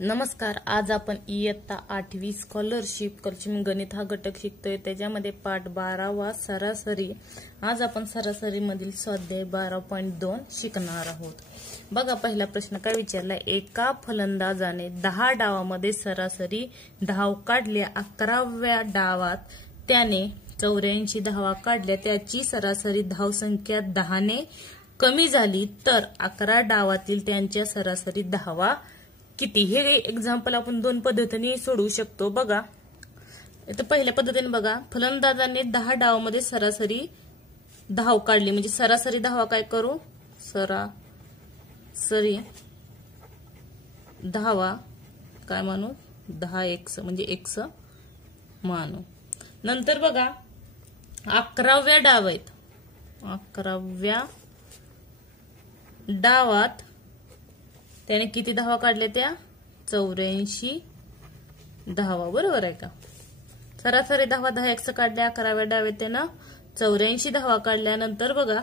नमस्कार. आज आपण इयत्ता 8वी स्कॉलरशिप कल्चम गणित हा घटक शिकतोय. त्याच्यामध्ये पाठ 12वा सरासरी. आज आपण सरासरी मधील स्वाध्याय 12.2 शिकणार आहोत. बघा, पहिला प्रश्न काय विचारलाय. एका फलंदाजाने 10 डावामध्ये सरासरी धाव काढल्या. 11व्या डावात त्याने 84 धावा काढल्या. त्याची सरासरी धाव संख्या 10 ने कमी झाली तर 11 डावातील त्यांच्या सरासरी धावा किती. हे एक्झाम्पल आपण दोन पद्धतीने सोडवू शकतो. बघा, इथं पहिल्या पद्धतीने बघा, फलंदाजाने 10 डावामध्ये सरासरी धाव काढली. म्हणजे सरासरी धावा काय करू, सरासरी धावा काय मानू, 10x म्हणजे x मानू. नंतर बघा, 11व्या डाव आहेत. 11व्या डावात त्याने किती धावा काढल्या, त्या 84 धावा. बरोबर आहे का. सरासरी धावा 10x काढल्या. 11व्या डावात त्यानं 84 धावा काढल्यानंतर बघा,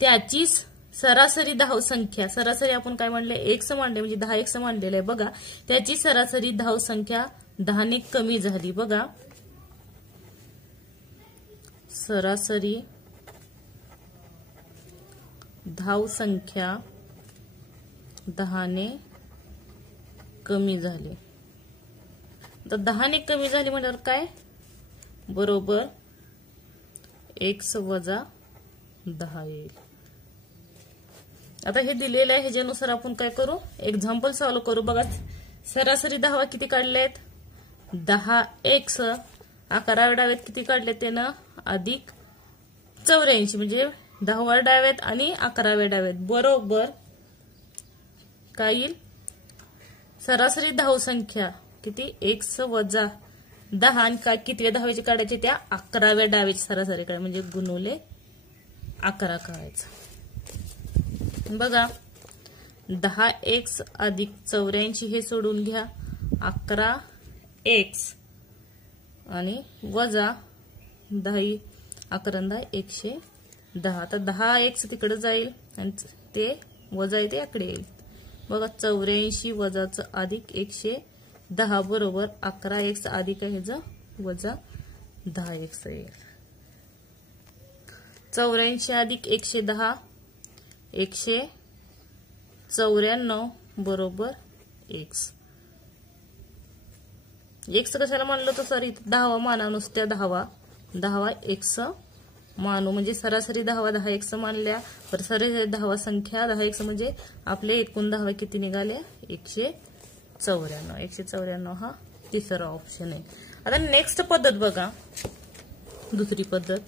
त्याची सरासरी धाव संख्या, सरासरी आपण काय म्हणले, x मानले म्हणजे 10x मानलेलं आहे. बघा, त्याची सरासरी धाव संख्या 10 ने कमी झाली. बघा, सरासरी धाव संख्या 10 ने कमी झाली. तर 10 ने कमी झाली म्हणजे काय, बरोबर x वजा 10 येईल. आता हे दिलेलं आहे, ह्याच्यानुसार आपण काय करू, एक्झाम्पल सॉल्व्ह करू. बघा, सरासरी धावा किती काढलेत, 10x. 11व्या डाव्यात किती काढले त्यानं, अधिक 84 म्हणजे 10व्या डाव्यात आणि 11व्या डाव्यात बरोबर काय येईल, सरासरी धाव संख्या किती, x वजा 10. आणि काय किती धावाची काढायची, त्या 11व्या डाव्याची सरासरी काढायची म्हणजे गुणुले 11 करायचं. बघा, 10x अधिक 84 हे सोडून घ्या, 11x आणि वजा 10, 11 110. आता 10x तिकडे जाईल आणि ते वजा येते याकडे येईल. बघा, 84 वजाचं अधिक 110 बरोबर 11x अधिक ह्याचं वजा 10x येईल. 84 अधिक 110 194 बरोबर x. x कशाला मानलं तर सॉरी 10 माना, नुसत्या 10 x मानू. म्हणजे सरासरी धावा 10x मानल्या, तर सरासरी धावा संख्या 10x म्हणजे आपले एकूण धावा किती निघाल्या, 194. 194 हा तिसरा ऑप्शन आहे. आता नेक्स्ट पद्धत बघा, दुसरी पद्धत.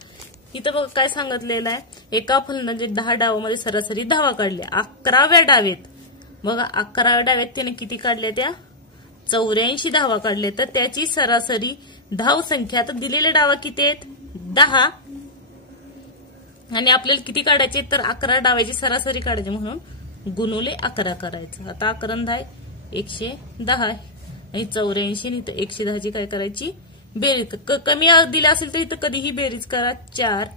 इथं बघा काय सांगितलेलं आहे, एका फलंदाजाने 10 डावामध्ये सरासरी धावा काढल्या. 11व्या डावेत बघा, 11व्या डावेत त्याने किती काढल्या, त्या 84 धावा काढल्या. तर त्याची सरासरी धाव संख्या, आता दिलेल्या डावा किती आहेत, 10. आणि आपल्याला किती काढायचे, तर 11 डावाची सरासरी काढायची म्हणून गुणुले 11 करायचं. आता 11 110 आणि 84 आणि 110ची काय करायची, बेरीज. कमी दिले असेल तर इथं कधीही बेरीज करा. 4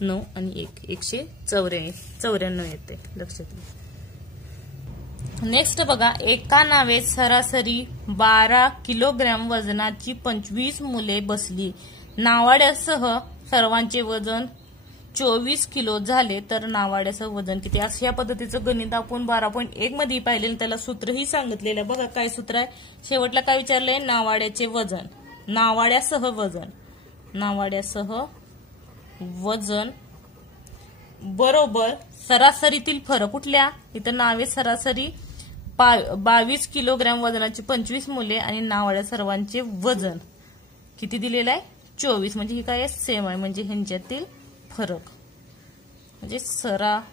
9 आणि 1 194 येते, लक्षात घ्या. नेक्स्ट बघा, एका नावेत सरासरी 12 किलोग्रॅम वजनाची 25 मुले बसली. नावाड्यासह सर्वांचे वजन 24 किलो झाले तर नावाड्याचं वजन किती. असं या पद्धतीचं गणित आपण 12.1 मध्ये पाहिले. त्याला सूत्रही सांगितलेलं. बघा काय सूत्र आहे, शेवटला काय विचारलंय, नावाड्याचे वजन, नावाड्यासह वजन बरोबर सरासरीतील फरक. कुठल्या, इथं नावे सरासरी 22 किलोग्रॅम वजनाची 25 मुले आणि नावाड्या सर्वांचे वजन किती दिलेलं आहे, 24. म्हणजे ही काय सेम आहे, म्हणजे ह्यांच्यातील फरक म्हणजे सरासरीतील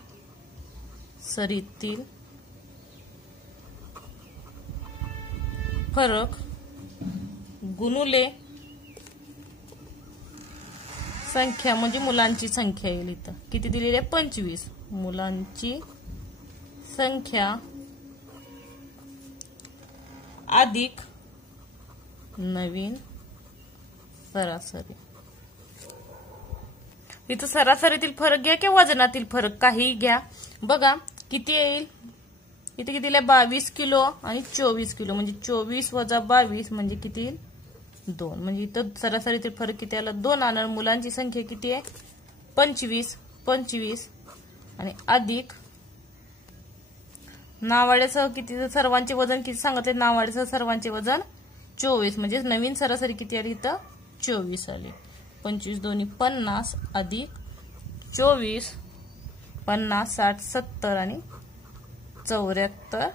फरक गुणुले संख्या म्हणजे मुलांची संख्या येईल. इथं किती दिलेली आहे, 25. मुलांची संख्या अधिक नवीन सरासरी. इथं सरासरीतील फरक घ्या किंवा वजनातील फरक, काही घ्या. बघा किती येईल, इथे किती दिले 22 किलो आणि 24 किलो, म्हणजे 24 वजा 22 म्हणजे किती 2, म्हणजे इथं सरासरी ते फरक किती आला 2 आणि मुलांची संख्या किती आहे 25 आणि अधिक नावाड्यासह किती सर्वांचे वजन किती सांगितले, नावाड्यासह सर्वांचे वजन 24, म्हणजे नवीन सरासरी किती आली इथं 24 आली. 25 दोन्ही 50 अधिक 24 50 60 70 आणि 74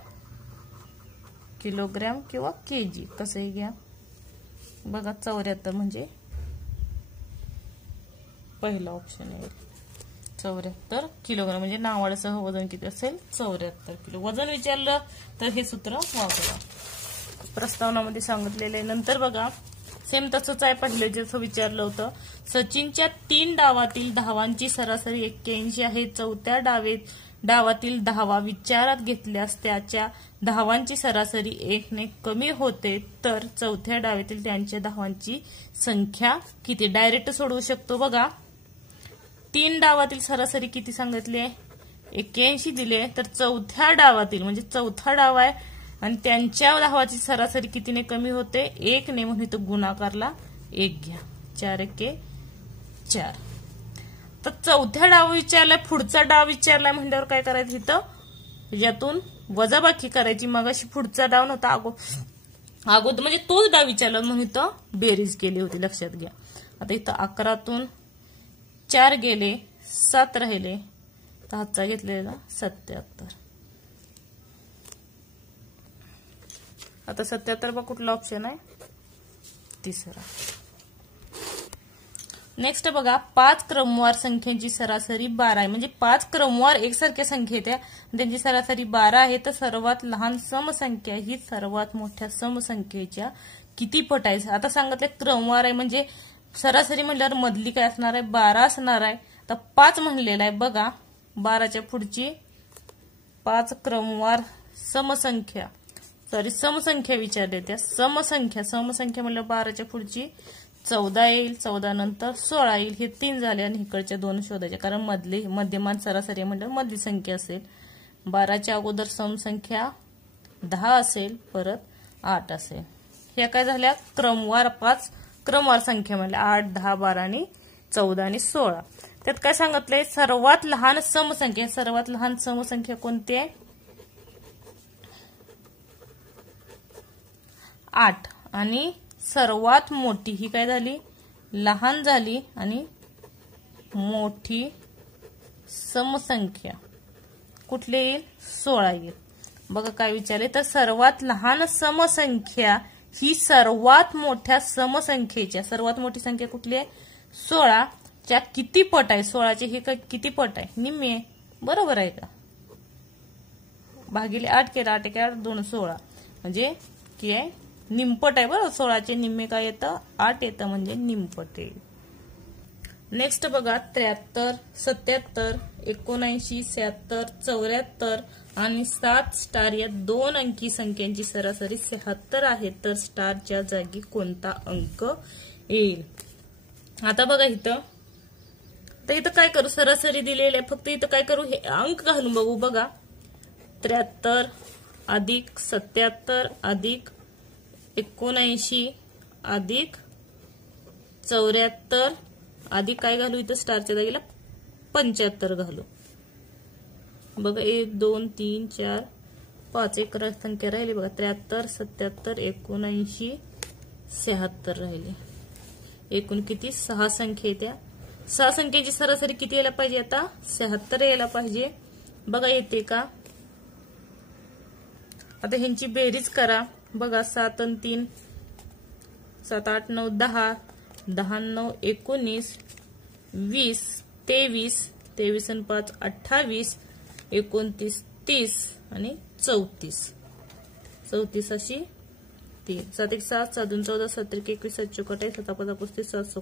किलोग्रॅम किंवा केजी कसंही घ्या. बघा 74 म्हणजे पहिला ऑप्शन आहे 74 किलोग्राम, म्हणजे नावाड्यासह वजन किती असेल 74 किलो. वजन विचारलं तर हे सूत्र वापरा, प्रस्तावनामध्ये सांगितलेलं आहे. नंतर बघा सेम तसंच आहे, पहिले जसं विचारलं होतं. सचिनच्या 3 डावातील धावांची सरासरी 81 आहे. चौथ्या डावातील धावा विचारात घेतल्यास त्याच्या धावांची सरासरी 1 ने कमी होते, तर चौथ्या डावातील त्यांच्या धावांची संख्या किती. डायरेक्ट सोडवू शकतो. बघा 3 डावातील सरासरी किती सांगितले 81 दिले, तर चौथ्या डावातील म्हणजे चौथा डाव आहे आणि त्यांच्या धावाची सरासरी कितीने कमी होते 1 ने, म्हणून इथं गुणाकारला 1 घ्या. 4 एके 4. तर चौथ्या डाव विचारलाय, पुढचा डाव विचारलाय म्हणल्यावर काय करायचं इथं यातून वजाबाकी करायची. मग अशी पुढचा डाव नव्हता अगोदर म्हणजे तोच डाव विचारला म्हणून इथं बेरीज केली होती, लक्षात घ्या. आता इथं 11तून 4 गेले 7 राहिले, तर हातचा घेतलेला 77. आता 77 बघा कुठला ऑप्शन आहे तिसरा. नेक्स्ट बघा 5 क्रमवार संख्यांची सरासरी 12 आहे, म्हणजे 5 क्रमवार एकसारख्या संख्या आहेत त्यांची सरासरी 12 आहे. तर सर्वात लहान समसंख्या ही सर्वात मोठ्या समसंख्येच्या किती पट आहे. आता सांगितलं क्रमवार आहे म्हणजे सरासरी म्हणल्यावर मधली काय असणार आहे 12 असणार आहे. तर 5 म्हणलेला आहे बघा, 12च्या पुढची 5 क्रमवार समसंख्या समसंख्या विचारले त्या समसंख्या म्हणलं 12च्या पुढची 14 येईल, 14 नंतर 16 येईल, हे 3 झाले आणि इकडच्या 2 शोधायच्या, कारण मध्यमान सरासरी म्हणलं मधली संख्या असेल. 12च्या अगोदर समसंख्या 10 असेल, परत 8 असेल. ह्या काय झाल्या क्रमवार 5 क्रमवार संख्या म्हणल्या 8 10 12 आणि 14 आणि 16. त्यात काय सांगितलंय सर्वात लहान समसंख्या कोणती आहे 8 आणि सर्वात मोठी ही काय झाली लहान झाली आणि मोठी समसंख्या कुठली येईल 16 येईल. बघा काय विचारले तर सर्वात लहान समसंख्या ही सर्वात मोठ्या समसंख्येच्या सर्वात मोठी संख्या कुठली आहे 16 च्या किती पट आहे. 16चे हे किती पट आहे निम्मे आहे, बरोबर आहे का. भागिले 8 केला 8 एके 8 2 16 म्हणजे की आहे निमपट आहे बरोबर. 16चे निम्मे काय येतं 8 येतं म्हणजे निमपट येईल. नेक्स्ट बघा 73 77 79 76 74 आणि 7 स्टार या 2 अंकी संख्यांची सरासरी 76 आहे, तर स्टारच्या जागी कोणता अंक येईल. आता बघा इथं काय करू सरासरी दिलेली आहे, फक्त इथं काय करू हे अंक घालून बघू. बघा 73 अधिक 77 अधिक 79 अधिक 74 अधिक काय घालू इथं स्टारच्या जागेला 75 घालू. बघा 1 2 3 4 5 एक संख्या राहिली बघा 73 77 79 76 राहिली. एकूण किती 6 संख्या येत्या. 6 संख्येची सरासरी किती यायला पाहिजे आता 76 यायला पाहिजे. बघा येते का. आता ह्यांची बेरीज करा. बघा 7 आणि 3 7 8 9 10 10 9 19 20 23 23 आणि 5 28 29 30 आणि 34 अशी 3 7 1 7 7 2 14 7 1 21 7 4 7 5 35 7 6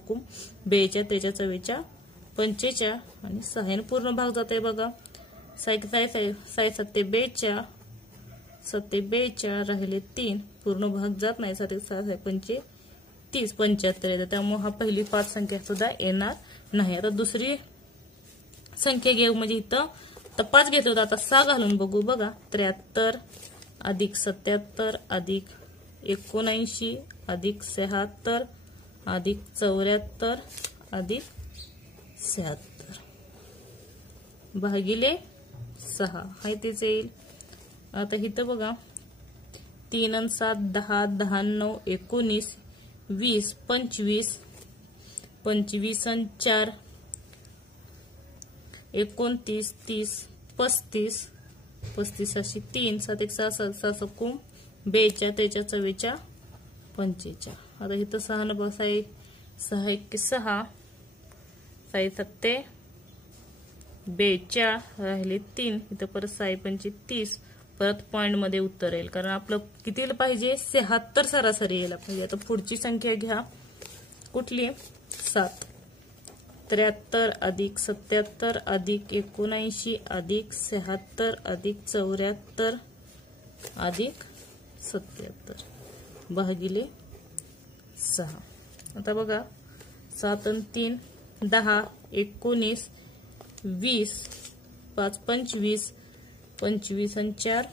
42 43 44 45 आणि 6 पूर्ण भाग जात आहे बघा 6 7 42 7 42 राहिले 3 पूर्ण भाग जात नाही 7 1 6 35 75 येतं, त्यामुळे हा पहिली 5 संख्या सुद्धा येणार नाही. आता दुसरी संख्या घेऊ म्हणजे इथं तर 5 घेतलं होतं, आता 6 घालून बघू बघा. 73 अधिक 77 अधिक 79 अधिक 76 अधिक 74 अधिक 76 भागिले 6 हाय तेच येईल. आता इथं बघा 3 आणि 7 10 10 9 19 20 25 25 आणि 4 29 30 35 35 अशी 3 7 1 6 7 6 सकूम 42 43 44 45. आता इथं 6 न बघा 6 1 6 6 7 42 राहिले 3 इथं परत 6 5 30 परत पॉइंट मध्ये उत्तर येईल कारण आपलं किती पाहिजे 76 सरासरी यायला पाहिजे. आता पुढची संख्या घ्या कुठली 7 73 अधिक 77 अधिक 79 अधिक 76 अधिक 74 अधिक 77 भागिले 6. आता बघा 7 आणि 3 10 19 20 5 25 25 आणि 4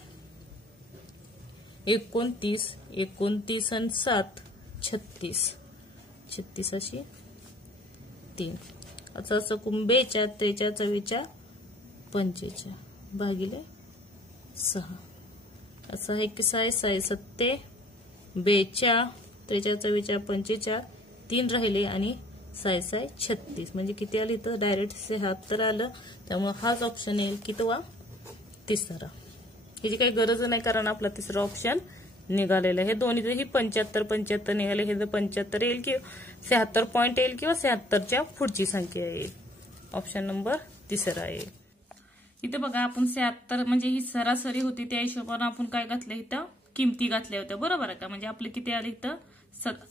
29 29 आणि 7 36 36 अशी 3 आता सकूम 42 43 44 45 भागिले 6. असं आहे की 6 6 7 42 43 44 45 3 राहिले आणि 6 6 36 म्हणजे किती आली तर डायरेक्ट 76 आलं. त्यामुळे हाच ऑप्शन येईल कितवा तिसरा. ह्याची काही गरज नाही कारण आपला तिसरा ऑप्शन निघालेला आहे. हे दोन्ही 75 75 निघाले. हे 75 येईल की 76 पॉइंट येईल किंवा 76च्या पुढची संख्या येईल. ऑप्शन नंबर तिसरा येईल. इथे बघा आपण 76 म्हणजे ही सरासरी होती त्या हिशोबाने आपण काय घातलं इथं किमती घातल्या होत्या बरोबर आहे का. म्हणजे आपले किती आले इथं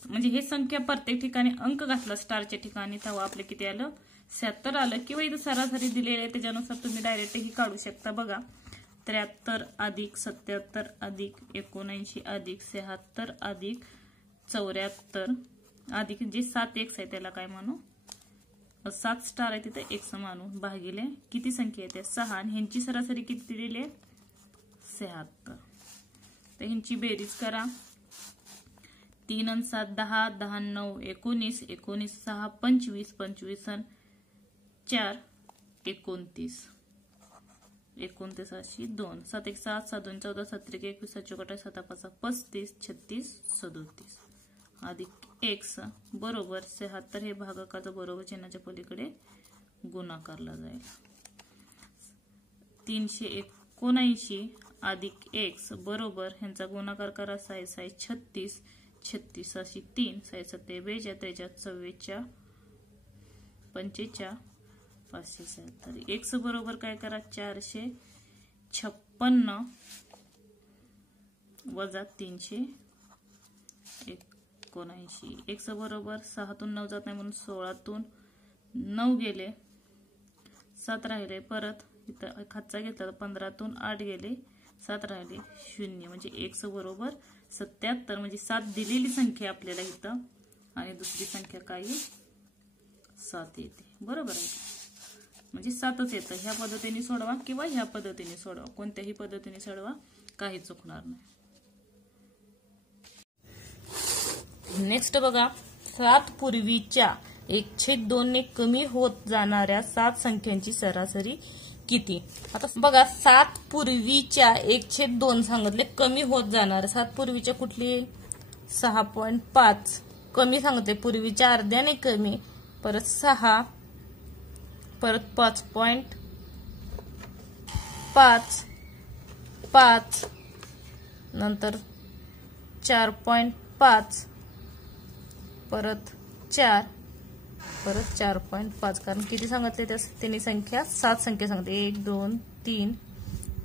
म्हणजे हे संख्या प्रत्येक ठिकाणी अंक घातला स्टारच्या ठिकाणी तेव्हा आपले किती आलं 76 आलं. किंवा इथं सरासरी दिलेली आहे त्याच्यानुसार तुम्ही डायरेक्ट ही काढू शकता बघा. 73 अधिक 77 अधिक 79 अधिक 76 अधिक 74 अधिक जे 7 एक्स आहे त्याला काय म्हणू 7 स्टार आहे तिथे एक्स मानू भागिले किती संख्या येते 6 आणि ह्यांची सरासरी किती दिलेली आहे 76. तर ह्यांची बेरीज करा 3 आणि 7 10 10 9 19 19 6 25 25 आणि 4 29 29 अशी 2 7 1 7 7 2 14 7 1 21 7 4 7 5 35 36 37 अधिक x बरोबर 76 हे भागाकाचं बरोबर चिन्हाच्या पलीकडे गुणाकारला जाईल. 379 अधिक x बरोबर ह्यांचा गुणाकार करा 6 6 36 36 अशी 3 6 7 42 43 44 45 576 x बरोबर काय करा 456 वजा 379 x बरोबर 6 तून 9 जात नाही म्हणून 16 तून 9 गेले 7 राहिले परत इथं खातचा घेतला 15 तून 8 गेले 7 राहिले 0 म्हणजे x बरोबर 77 म्हणजे 7 दिलेली संख्या आपल्याला इथं आणि दुसरी संख्या काय 7 येते बरोबर आहे म्हणजे 7च येतं. ह्या पद्धतीने सोडवा किंवा ह्या पद्धतीने सोडवा कोणत्याही पद्धतीने सोडवा काही चुकणार नाही. नेक्स्ट बघा 7 पूर्वीच्या 1/2 ने कमी होत जाणाऱ्या 7 संख्यांची सरासरी किती. आता बघा 7 पूर्वीच्या 1/2 सांगितले कमी होत जाणार 7 पूर्वीच्या कुठली 6.5 कमी सांगितले पूर्वीच्या अर्ध्याने कमी परत 6 परत 5.5 5 नंतर 4.5 परत 4 परत 4.5 कारण किती सांगितले त्यांनी संख्या 7 संख्या सांगते 1 2 3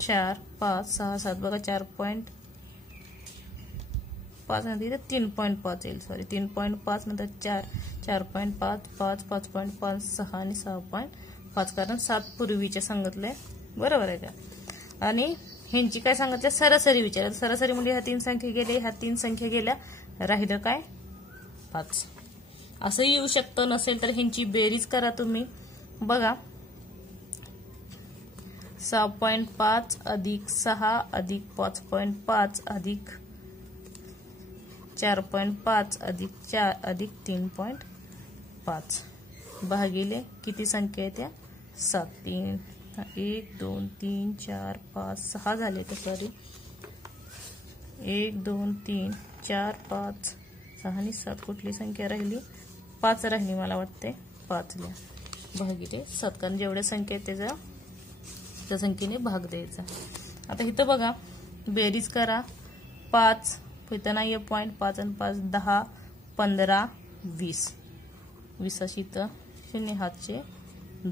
4 5 6 7 बघा 4.5 नंतर 3.5 येईल सॉरी 3.5 नंतर 4 4.5 5 5.5 6 आणि 6.5 कारण 7 पूर्वीच्या सांगितलंय बरोबर आहे का. आणि ह्यांची काय सांगितलं सरासरी विचार सरासरी म्हणजे ह्या 3 संख्या गेल्या ह्या 3 संख्या गेल्या राहिलं काय 5 असं येऊ शकतं. नसेल तर ह्यांची बेरीज करा तुम्ही बघा 6.5 अधिक 6 अधिक 5.5 अधिक 4.5 अधिक 4 अधिक 3.5 भागिले किती संख्या आहे त्या 7. 3 1 2 3 4 5 6 झाले तर सॉरी 1 2 3 4 5 6 आणि 7 कुठली संख्या राहिली 5 राहिली मला वाटते 5 ला भागिले 7 कारण जेवढ्या संख्या आहेत त्या संख्येने भाग द्यायचा. आता इथं बघा बेरीज करा 5 इथं नाहीये पॉईंट 5 आणि 5 10 15 20 20 अशी इथं शून्य हातचे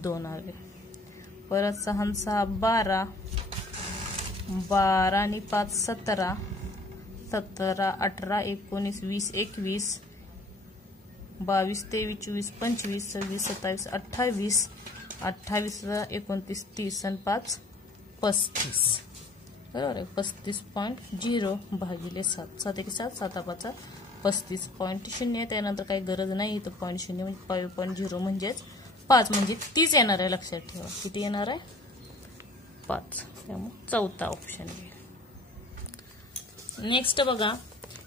2 आले. परत 6 आणि 6 12 12 आणि 5 17 17 18 19 20 21 22 23 24 25 26 27 28 28 29 30 आणि 5 35 बरोबर आहे. 35.0 भागिले 7 7 1 7 7 5 35.0 त्यानंतर काही गरज नाही इथं 0.0 म्हणजे 5.0 म्हणजेच 5 म्हणजे 30 येणार आहे. लक्षात ठेवा किती येणार आहे 5. त्यामुळे चौथा ऑप्शन आहे. नेक्स्ट बघा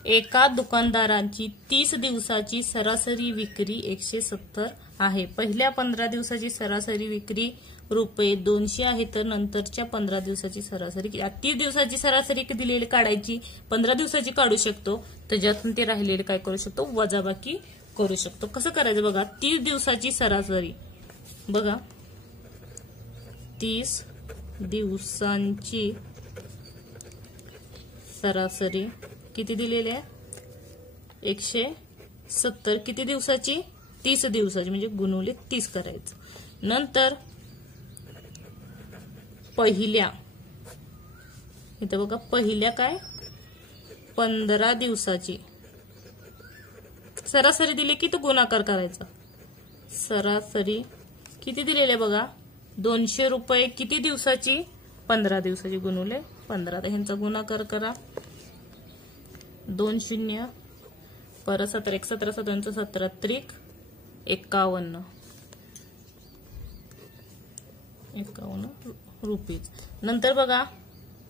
एका दुकानदारांची 30 दिवसाची सरासरी विक्री 170 आहे. पहिल्या 15 दिवसाची सरासरी विक्री रुपये 200 आहे तर नंतरच्या 15 दिवसाची सरासरी 30 दिवसाची सरासरी दिलेली काढायची 15 दिवसाची काढू शकतो त्याच्यातून ते राहिलेले काय करू शकतो वजाबाकी करू शकतो. कसं करायचं बघा 30 दिवसाची सरासरी बघा 30 दिवसांची सरासरी किती दिलेली आहे 170 किती दिवसाची 30 दिवसाची म्हणजे गुणुले 30 करायचं. नंतर पहिल्या इथे बघा पहिल्या काय 15 दिवसाची सरासरी दिली की तो गुणाकार करायचा. सरासरी किती दिलेले बघा 200 रुपये किती दिवसाची 15 दिवसाची गुणुले 15 तर ह्यांचा गुणाकार करा 2 0 परत 17 1 17 17 17 त्रिक 51 रुपीज. नंतर बघा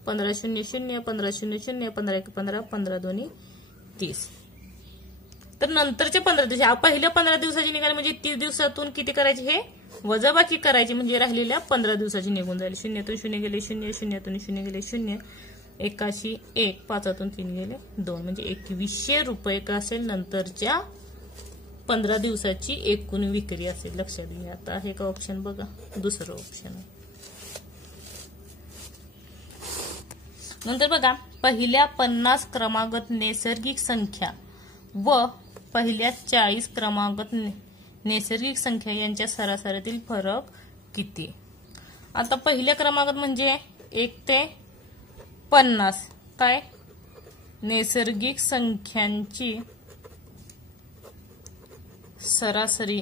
15 0 0 15 0 0 15 1 15 15 2 30 तर नंतरचे 15 दिवस पहिल्या 15 दिवसाची निघाली म्हणजे 30 दिवसातून किती करायचे हे वजाबाकी करायची म्हणजे राहिलेल्या 15 दिवसाची निघून जाईल. 0तून 0 गेले 0 0तून 0 गेले 0 81 1 5तून 3 गेले 2 म्हणजे 2100 रुपये का असेल नंतरच्या 15 दिवसाची एकूण विक्री असेल. लक्षात घ्या. आता हे का ऑप्शन बघा दुसरं ऑप्शन आहे. नंतर बघा पहिल्या 50 क्रमागत नैसर्गिक संख्या व पहिल्या 40 क्रमागत नैसर्गिक संख्या यांच्या सरासरीतील फरक किती. आता पहिल्या क्रमागत म्हणजे 1 ते 50 काय नैसर्गिक संख्यांची सरासरी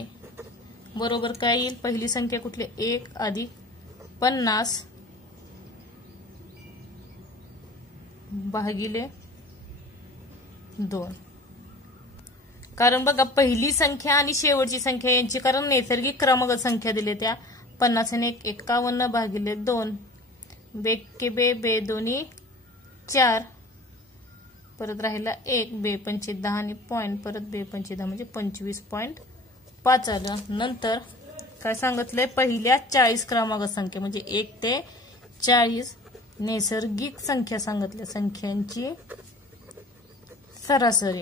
बरोबर काय येईल पहिली संख्या कुठली 1 अधिक 50 भागिले 2 कारण बघा पहिली संख्या आणि शेवटची संख्या यांची कारण नैसर्गिक क्रमागत संख्या दिले त्या 50 आणि 1 51 भागिले 2 बेके बे बे दोन्ही 4 परत राहिला 1 बे 5 10 आणि पॉइंट परत बे 5 10 म्हणजे 25.5 आलं. नंतर काय सांगितलंय पहिल्या 40 क्रमागत संख्या म्हणजे 1 ते 40 नैसर्गिक संख्या सांगितल्या संख्यांची सरासरी.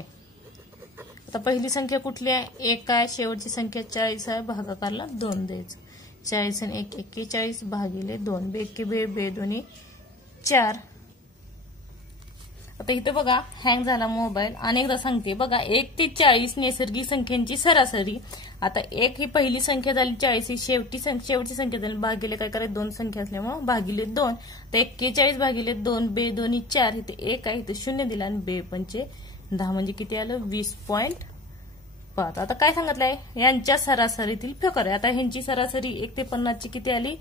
आता पहिली संख्या कुठली आहे 1 आहे शेवटची संख्या 40 आहे भागाकारला 2 द्यायचं 40 आणि 1 41 भागिले 2 बेके बे बे दोन्ही 4. आता इथे बघा हँग झाला मोबाईल अनेकदा सांगते बघा 1 ते 40 नैसर्गिक संख्यांची सरासरी. आता 1 ही पहिली संख्या झाली 40 ही शेवटची संख्या झाली भागिले काय करायचं 2 संख्या असल्यामुळे भागिले 2 तर 41 भागिले 2 बे दोन्ही 4 इथे 1 आहे इथे 0 दिला आणि बे 5 10 म्हणजे किती आलं 20.5. आता काय सांगितलंय यांच्या सरासरीतील फरक आहे. आता ह्यांची सरासरी 1 ते 50 ची किती आली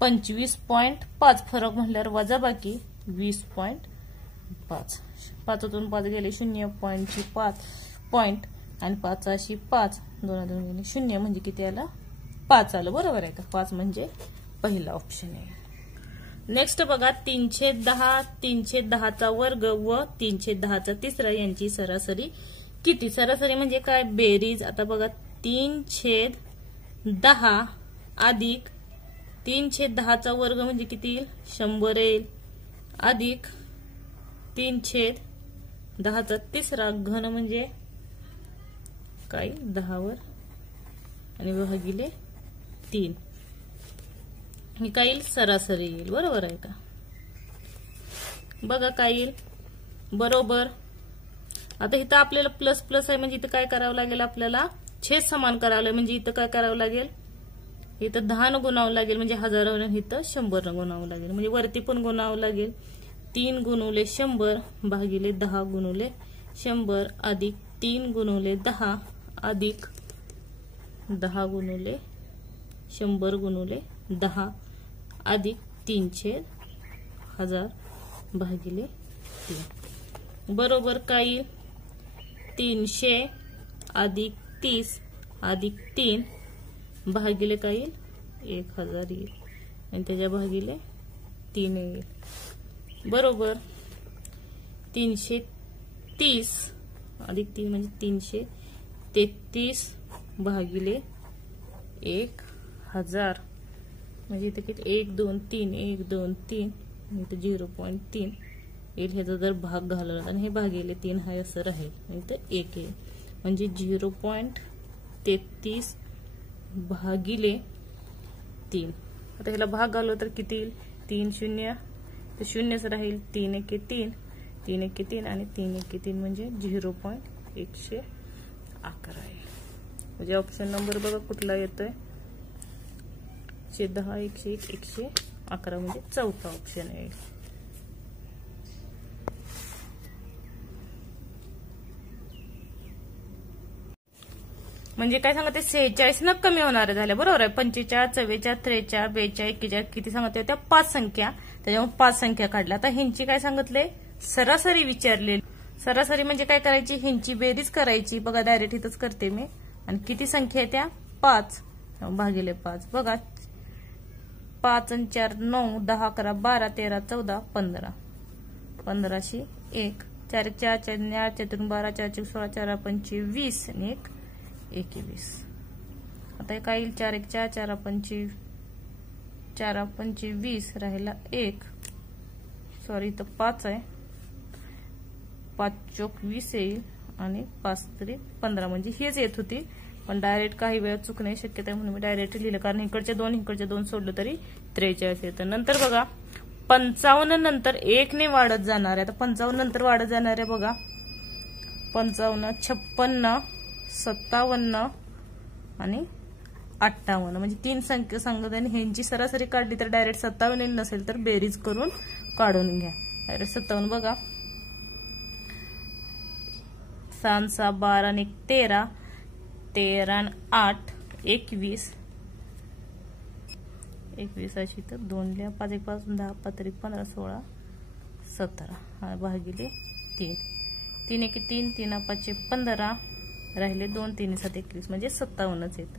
25.5 फरक म्हटल्यावर वजाबाकी 20.5 5तून 5 गेले 0.5 पॉइंट आणि 5 अशी 5 2 गेले 0 म्हणजे किती आलं 5 आलं. बरोबर आहे का 5 म्हणजे पहिला ऑप्शन आहे. नेक्स्ट बघा 310, 310चा वर्ग व 310चा तिसरा यांची सरासरी किती? सरासरी म्हणजे काय? बेरीज. आता बघा 3/10 अधिक 3/10चा वर्ग म्हणजे किती येईल? 100 येईल, अधिक 3/10चा तिसरा घन म्हणजे काय? 10 वर आणि भागिले 3. ही काय येईल? सरासरी येईल. बरोबर आहे का? बघा काय येईल? बरोबर. आता इथं आपल्याला प्लस प्लस आहे म्हणजे इथं काय करावं लागेल? आपल्याला छेद समान करावं लागेल. म्हणजे इथं काय करावं लागेल? इथं 10 न गुणावं लागेल म्हणजे 1000 इथं 100 न गुणावं लागेल. म्हणजे वरती पण गुणावं लागेल. 3 गुणुले 100 भागिले 10 गुणुले 100 अधिक 3 गुणुले 10 अधिक 10 गुणुले 100 गुणुले 10 अधिक 3/1000 भागिले 3 बरोबर काय येईल? 300 अधिक 30 अधिक 3 भागिले काय येईल? 1000 येईल आणि त्याच्या भागिले 3 येईल. बरोबर. 330 अधिक 3 म्हणजे 333 भागिले 1000 म्हणजे इथे किती? 1 2 3 1 2 3 इथे 0.3 येईल. ह्याचा जर भाग घालवला आणि हे भागिले 3 हा असं राहील इथे 1 येईल म्हणजे 0.33 भागिले 3. आता ह्याला भाग घालवला तर किती येईल? 3 0 तर 0च राहील. 3 1 3 3 1 3 आणि 3 1 3 म्हणजे 0.111 आहे. म्हणजे ऑप्शन नंबर बघा कुठला येतोय? 10 101 111 म्हणजे चौथा ऑप्शन आहे. म्हणजे काय सांगते? 46 न कमी होणारे झाले. बरोबर आहे. 45 44 43 42 41 किती सांगते? त्या 5 संख्या. त्याच्यामुळे 5 संख्या काढल्या. आता ह्यांची काय सांगितले? सरासरी विचारले. सरासरी म्हणजे काय करायची? ह्यांची बेरीज करायची. बघा डायरेक्ट इथंच करते मी. आणि किती संख्या आहे त्या? 5 भागिले 5. बघा 5 आणि 4 9 10 11 12 13 14 15 15शी 1 4 4 4 8 4 12 4 16 4 5 20 आणि 1 21. आता हे काय येईल? 4 1 4 4 5 4 5 20 राहिला 1 सॉरी इथं 5 आहे. 5 चोक 20 येईल आणि 5 तरी 15 म्हणजे हेच येत होती. पण डायरेक्ट काही वेळा चुकणे शक्यता म्हणून मी डायरेक्ट लिहिलं. कारण इकडचे दोन सोडलं तरी 43 येतं. नंतर बघा 55 नंतर 1 ने वाढत जाणार आहे. आता 55 नंतर वाढत जाणार आहे. बघा 55 56 57 आणि 58 म्हणजे 3 संख्या सांगत आणि ह्यांची सरासरी काढली तर डायरेक्ट 57 नसेल तर बेरीज करून काढून घ्या. डायरेक्ट 57 बघा 6 6 12 आणि 13 13 आणि 8 21 21 अशी तर 2 लिहा 5 1 5 10 5 3 15 16 17 हा भागिले 3 3 1 3 3 5 15 राहिले 2 3 7 21 म्हणजे 57च येतं.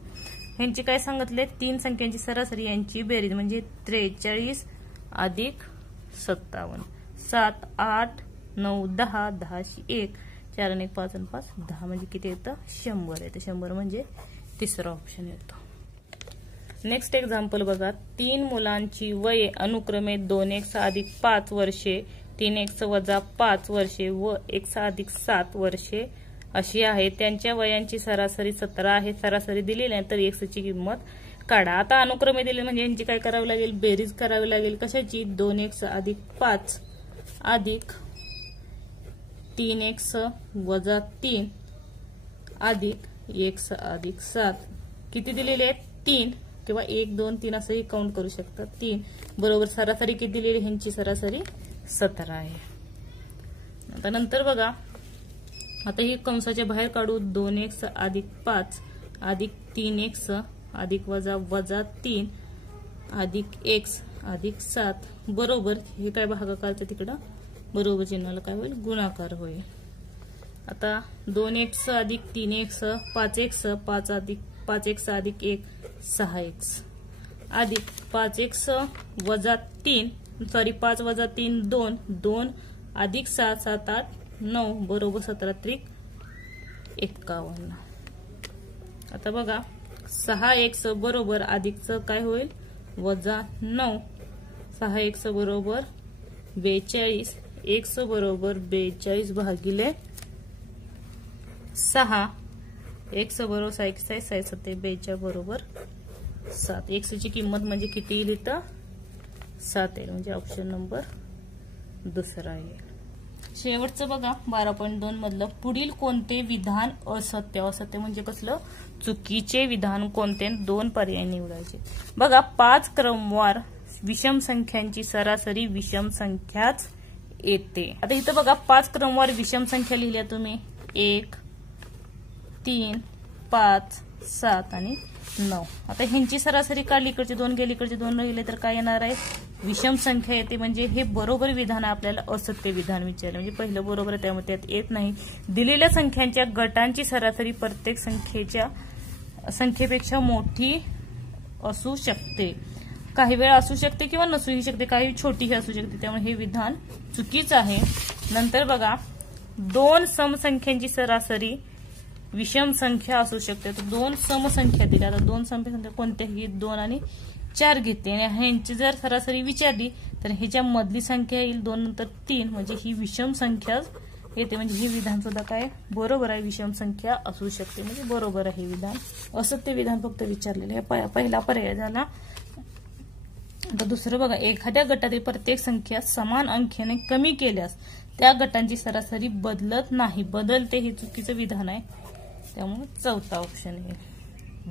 ह्यांची काय सांगितले? 3 संख्यांची सरासरी यांची बेरीज म्हणजे 43 अधिक 57 7 8 9 10 10शी 1 4 आणि 5 आणि 5 10 म्हणजे किती येतं? 100 येतं. 100 म्हणजे तिसरा ऑप्शन येतो. नेक्स्ट एक्झाम्पल बघा 3 मुलांची वये अनुक्रमे 2x अधिक 5 वर्षे 3x वजा 5 वर्षे व x अधिक 7 वर्षे अशी आहे. त्यांच्या वयांची सरासरी 17 आहे. सरासरी दिलेली आहे तर x ची किंमत काढा. आता अनुक्रमे दिले म्हणजे यांची काय करावी लागेल? बेरीज करावी लागेल. कशाची? 2x अधिक 5 अधिक 3x वजा 3 अधिक x अधिक 7 किती दिलेले आहेत? 3 किंवा 1 2 3 असंही काउंट करू शकतात. 3 बरोबर सरासरी किती दिलेली? ह्यांची सरासरी 17 आहे. आता नंतर बघा आता ही कंसाच्या बाहेर काढू 2x अधिक 5 अधिक 3x अधिक वजा 3 अधिक x अधिक 7 बरोबर हे काय भागाकारचं तिकडं बरोबर चिन्हाला काय होईल? गुणाकार होईल. आता 2x अधिक 3x 5x 5 अधिक 5x अधिक 1 6x अधिक 5x वजा 3 5 वजा 3 2, 2 अधिक 7 7 8 9 बरोबर 17 त्रिक 51. आता बघा 6x बरोबर अधिकचं काय होईल वजा 9, 6x बरोबर 42, x बरोबर 42 भागिले 6, x बरोबर 6 6 42 बरोबर 7. x ची किंमत म्हणजे किती येईल इथं 7 येईल, म्हणजे ऑप्शन नंबर दुसरा येईल. शेवटचं बघा 12.2 मधलं पुढील कोणते विधान असत्य. असत्य म्हणजे कसलं चुकीचे विधान कोणते, 2 पर्याय निवडायचे. बघा 5 क्रमवार विषम संख्यांची सरासरी विषम संख्याच येते. आता इथं बघा 5 क्रमवार विषम संख्या लिहिल्या तुम्ही 1 3 5 7 आणि 9. आता ह्यांची सरासरी काढली, इकडचे 2 गेले इकडचे 2 गेले तर काय येणार आहे विषम संख्या येते. म्हणजे हे बरोबर विधान आपल्याला असत्य विधान विचारलं, म्हणजे पहिलं बरोबर आहे त्यामुळे त्यात येत नाही. दिलेल्या संख्यांच्या गटांची सरासरी प्रत्येक संख्येपेक्षा मोठी असू शकते. काही वेळा असू शकते किंवा नसूही शकते, काही छोटीही असू शकते, त्यामुळे हे विधान चुकीचं आहे. नंतर बघा 2 समसंख्यांची सरासरी विषम संख्या असू शकते. तर 2 समसंख्या दिल्या, आता 2 समसंख्या कोणत्याही 2 आणि 4 घेते आणि ह्यांची जर सरासरी विचारली तर ह्याच्या मधली संख्या येईल 2 नंतर 3, म्हणजे ही विषम संख्या येते. म्हणजे हे विधान सुद्धा काय बरोबर आहे, विषम संख्या असू शकते, म्हणजे बरोबर आहे विधान. असत्य विधान फक्त विचारलेले आहे. पहिला पर्याय झाला. आता दुसरं बघा एखाद्या गटातील प्रत्येक संख्या समान संख्येने कमी केल्यास त्या गटांची सरासरी बदलत नाही. बदलते हे चुकीचं विधान आहे, त्यामुळे चौथा ऑप्शन आहे.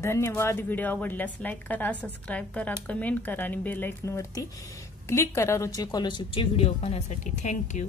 धन्यवाद. व्हिडिओ आवडल्यास लाईक करा, सबस्क्राईब करा, कमेंट करा आणि बेल आयकॉन वरती क्लिक करा रोजचे स्कॉलरशिपचे व्हिडिओ पाहण्यासाठी. थँक्यू.